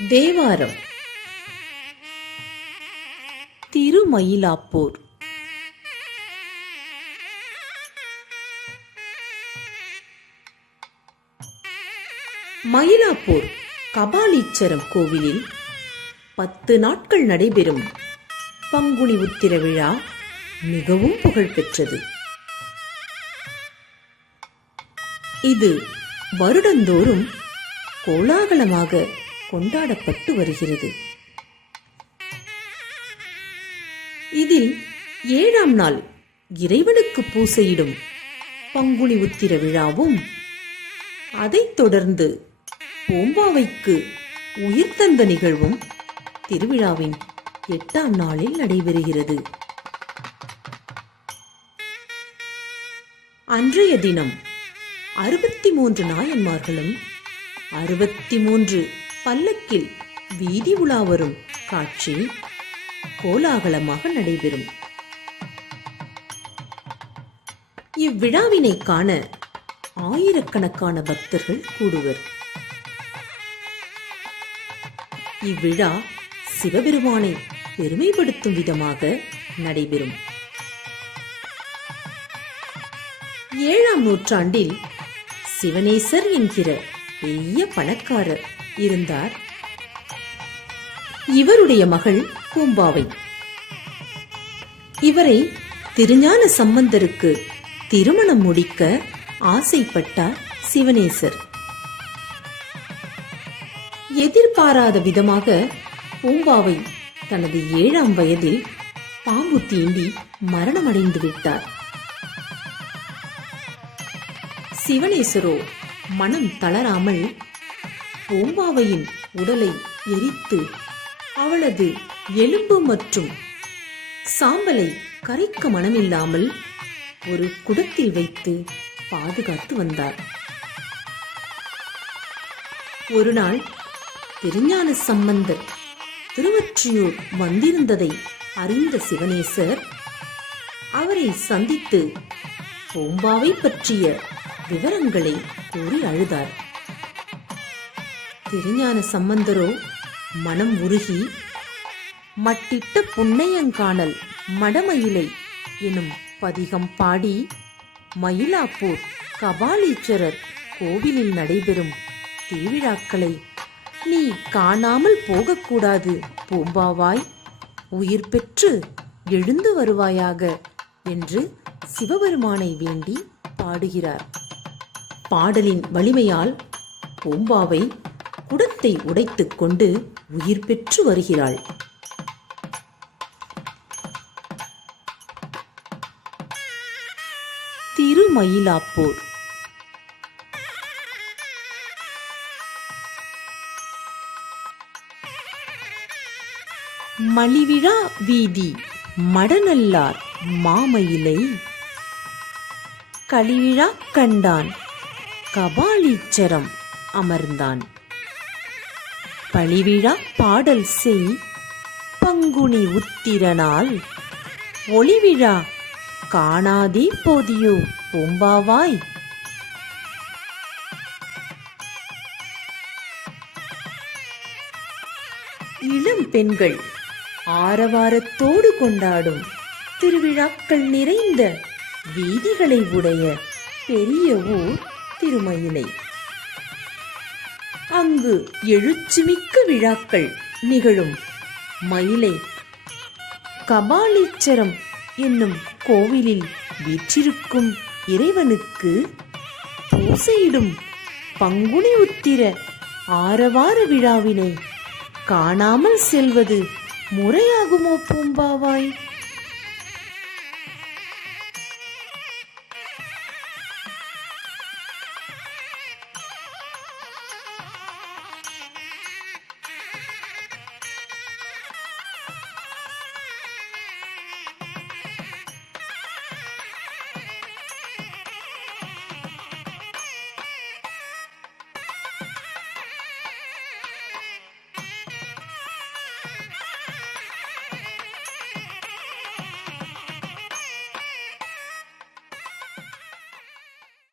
தேவாரம் திருமயிலாப்பூர். மயிலாப்பூர் கபாலீச்சரம் கோவிலில் 10 நாட்கள் நடைபெறும் பங்குனி உத்திர விழா மிகவும் புகழ்பெற்றது. இது வருடந்தோறும் கோலாகலமாக கொண்டாடப்பட்டு வருகிறது. இதில் 7ஆம் நாள் இறைவனுக்கு பூசையிடும் பங்குனி உத்திர விழாவும், அதைத் தொடர்ந்து பூம்பாவைக்கு உயிர் தந்த நிகழ்வும் திருவிழாவின் 8ஆம் நாளில் நடைபெறுகிறது. அன்றைய தினம் 63 நாயன்மார்களும் 63 பல்லக்கில் வீதி உலா வரும் காட்சி கோலாகலமாக நடைபெறும். இவ்விழாவினை காண ஆயிரக்கணக்கான பக்தர்கள் கூடுவர். இவ்விழா சிவபெருமானை பெருமைப்படுத்தும் விதமாக நடைபெறும். 7ஆம் நூற்றாண்டில் சிவனேசர் என்கிற பெரிய பணக்காரர் இருந்தார். இவருடைய மகள் பூம்பாவை. இவரை திருஞான சம்பந்தருக்கு திருமணம் முடிக்க ஆசைப்பட்டார் சிவனேசர். எதிர்பாராத விதமாக பூம்பாவை தனது 7ஆம் வயதில் பாம்பு தீண்டி மரணமடைந்து விட்டார். சிவனேசரோ மனம் தளராமல் பூம்பாவையின் உடலை எரித்து அவளது எலும்பு மற்றும் சாம்பலை கரைக்க மனமில்லாமல் ஒரு குடத்தில் வைத்து பாதுகாத்து வந்தார். ஒரு நாள் திருஞான சம்பந்தர் திருவொற்றியூர் வந்திருந்ததை அறிந்த சிவனேசர் அவரை சந்தித்து பூம்பாவை பற்றிய விவரங்களை கூறி அழுதார். திருஞான சம்பந்தரோ மனம் உருகி மட்டிட்ட புன்னையங்கானல் மடமயிலை எனும் பதிகம் பாடி மயிலாப்பூர் கபாலீச்சரர் கோவிலில் நடைபெறும் திருவிழாக்களை நீ காணாமல் போகக்கூடாது பூம்பாவாய், உயிர் பெற்று எழுந்து வருவாயாக என்று சிவபெருமானை வேண்டி பாடுகிறார். பாடலின் வலிமையால் பூம்பாவை குடத்தை உடைத்துக் கொண்டு உயிர் பெற்று வருகிறாள். திருமயிலாப்பூர். மலிவிழா வீதி மடநல்லார் மாமயிலை களிவிழா கண்டான் கபாலீச்சரம் அமர்ந்தான். பழிவிழா பாடல் செய் பங்குனி உத்திரனால் ஒளிவிழா காணாதே போதியோ பூம்பாவாய். இளம் பெண்கள் ஆரவாரத்தோடு கொண்டாடும் திருவிழாக்கள் நிறைந்த வீதிகளை உடைய பெரிய ஊர் திருமயிலை. அங்கு எழுச்சிமிக்க விழாக்கள் நிகழும் மயிலை கபாலீச்சரம் என்னும் கோவிலில் வீற்றிருக்கும் இறைவனுக்கு பூசையிடும் பங்குனி உத்திர ஆரவார விழாவினை காணாமல் செல்வது முறையாகுமோ பூம்பாவாய்?